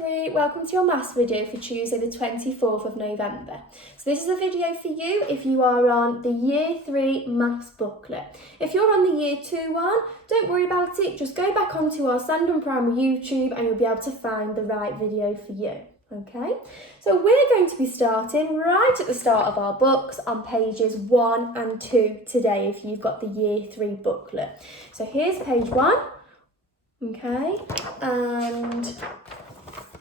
3, welcome to your maths video for Tuesday the 24th of November. So this is a video for you if you are on the Year 3 maths booklet. If you're on the Year 2 one, don't worry about it, just go back onto our Sandon Primary YouTube and you'll be able to find the right video for you. Okay, so we're going to be starting right at the start of our books on pages 1 and 2 today if you've got the Year 3 booklet. So here's page 1. Okay, and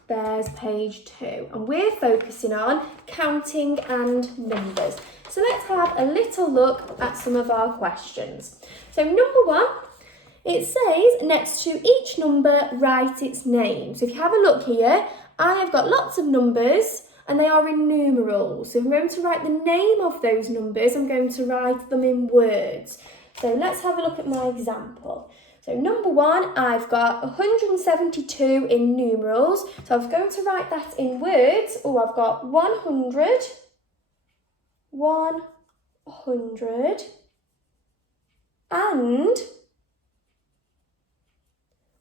there's page 2, and we're focusing on counting and numbers. So let's have a little look at some of our questions. So number 1, it says next to each number write its name. So if you have a look here, I have got lots of numbers and they are in numerals. So if I'm going to write the name of those numbers, I'm going to write them in words. So let's have a look at my example. So number 1, I've got 172 in numerals. So I'm going to write that in words. Oh, I've got 100, and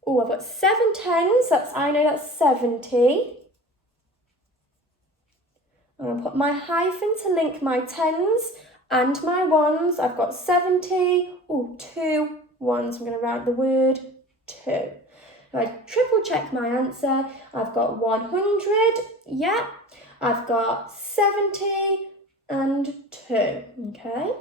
oh, I've got 7 tens. I know that's 70. And I'll put my hyphen to link my tens and my ones. I've got 70. Oh, 2 ones. I'm going to write the word 2. Now I triple check my answer. I've got 100. Yeah. I've got 70 and 2. Okay.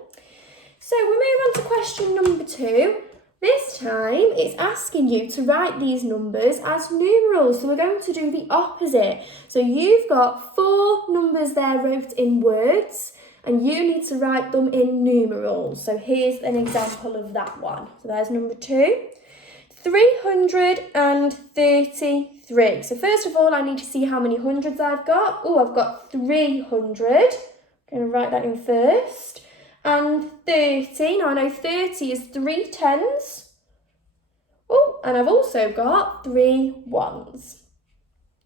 So we move on to question number 2. This time it's asking you to write these numbers as numerals. So we're going to do the opposite. So you've got 4 numbers there wrote in words, and you need to write them in numerals. So here's an example of that one. So there's number 2. 333. So first of all, I need to see how many hundreds I've got. Oh, I've got 300. I'm going to write that in first. And 30. Now I know 30 is 3 tens. Oh, and I've also got 3 ones.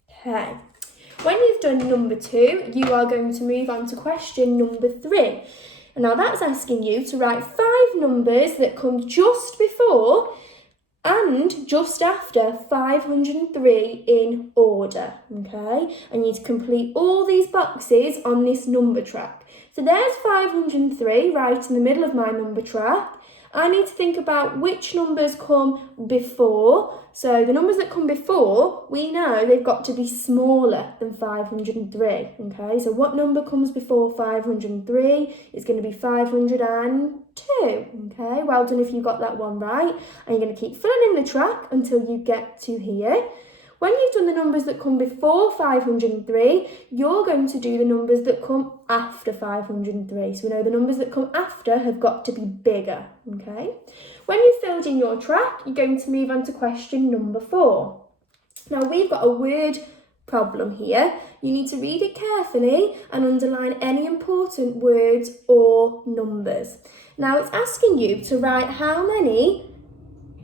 Okay. When you've done number 2, you are going to move on to question number 3. And now that's asking you to write 5 numbers that come just before and just after 503 in order, okay? And you need to complete all these boxes on this number track. So there's 503 right in the middle of my number track. I need to think about which numbers come before. So the numbers that come before, we know they've got to be smaller than 503, okay? So what number comes before 503 is going to be 502, okay? Well done if you got that one right. And you're going to keep filling in the track until you get to here. When you've done the numbers that come before 503, you're going to do the numbers that come after 503. So we know the numbers that come after have got to be bigger, okay? When you've filled in your track, you're going to move on to question number 4. Now we've got a word problem here. You need to read it carefully and underline any important words or numbers. Now it's asking you to write how many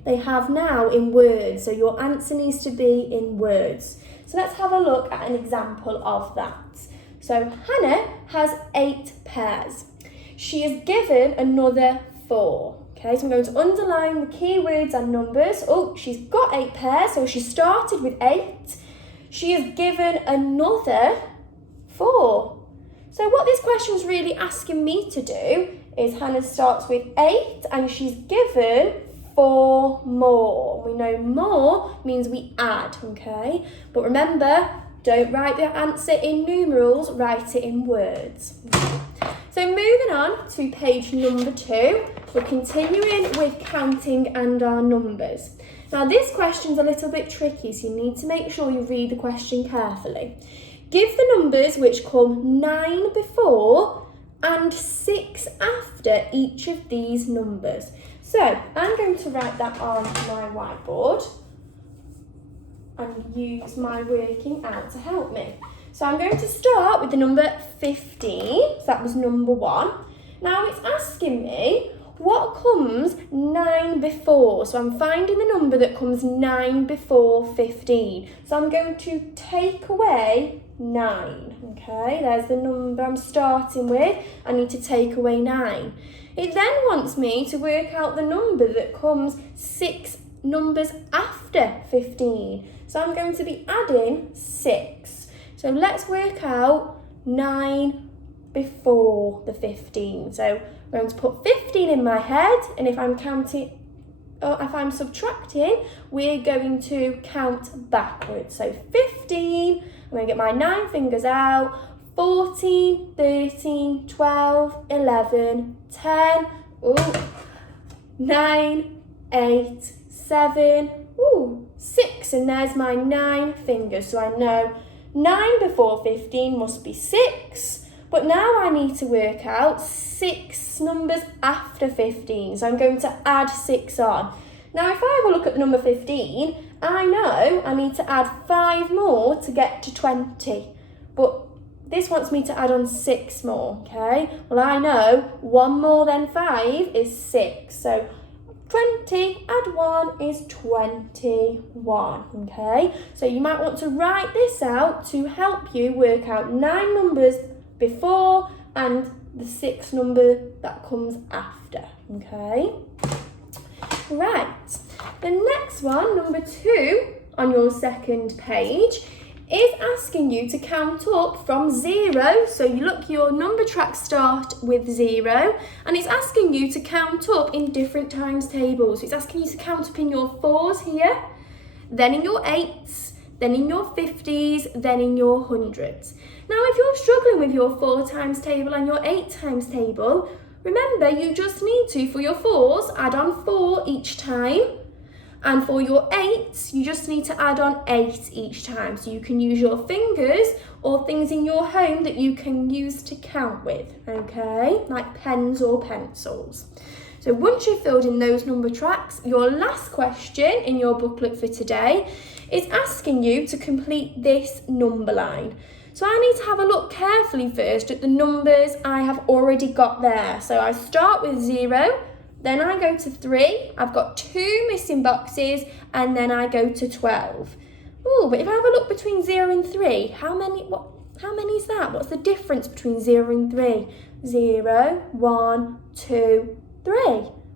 they have now in words, so your answer needs to be in words. So let's have a look at an example of that. So Hannah has 8 pairs. She is given another 4. Okay, so I'm going to underline the key words and numbers. Oh, she's got 8 pairs, so she started with 8. She is given another 4. So what this question is really asking me to do is Hannah starts with 8 and she's given 4 more. We know more means we add, okay? But remember, don't write the answer in numerals, write it in words. So moving on to page number 2, we're continuing with counting and our numbers. Now this question's a little bit tricky, so you need to make sure you read the question carefully. Give the numbers which come 9 before and 6 after each of these numbers. So I'm going to write that on my whiteboard and use my working out to help me. So I'm going to start with the number 15. So that was number 1. Now it's asking me what comes 9 before. So I'm finding the number that comes 9 before 15. So I'm going to take away 9. Okay, there's the number I'm starting with. I need to take away 9. It then wants me to work out the number that comes 6 numbers after 15. So I'm going to be adding 6. So let's work out 9 before the 15. So I'm going to put 15 in my head, and if I'm subtracting, we're going to count backwards. So 15, I'm going to get my 9 fingers out, 14, 13, 12, 11, 10, 9, 8, 7, 6, and there's my 9 fingers. So I know 9 before 15 must be 6, but now I need to work out 6 numbers after 15. So I'm going to add 6 on. Now if I have a look at the number 15, I know I need to add 5 more to get to 20, but this wants me to add on 6 more, okay? Well, I know 1 more than 5 is 6, so 20 add 1 is 21, okay? So you might want to write this out to help you work out 9 numbers before and the 6th number that comes after, okay? Right, the next one, number 2 on your second page, is asking you to count up from 0. So you look, your number tracks start with 0, and it's asking you to count up in different times tables. So it's asking you to count up in your 4s here, then in your 8s, then in your 50s, then in your 100s. Now if you're struggling with your 4 times table and your 8 times table, remember you just need to, for your 4s, add on 4 each time. And for your 8s, you just need to add on 8 each time. So you can use your fingers or things in your home that you can use to count with, okay? Like pens or pencils. So once you've filled in those number tracks, your last question in your booklet for today is asking you to complete this number line. So I need to have a look carefully first at the numbers I have already got there. So I start with 0. Then I go to 3, I've got 2 missing boxes, and then I go to 12. But if I have a look between 0 and 3, how many is that? What's the difference between 0 and 3? 0, 1, 2, 3.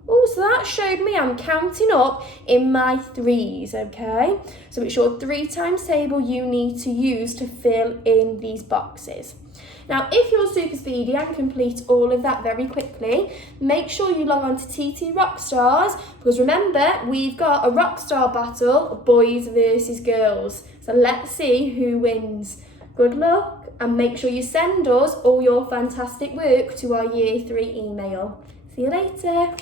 So that showed me I'm counting up in my 3s, okay? So it's your 3 times table you need to use to fill in these boxes. Now, if you're super speedy and complete all of that very quickly, make sure you log on to TT Rockstars, because remember, we've got a Rockstar battle, boys versus girls. So let's see who wins. Good luck, and make sure you send us all your fantastic work to our Year 3 email. See you later.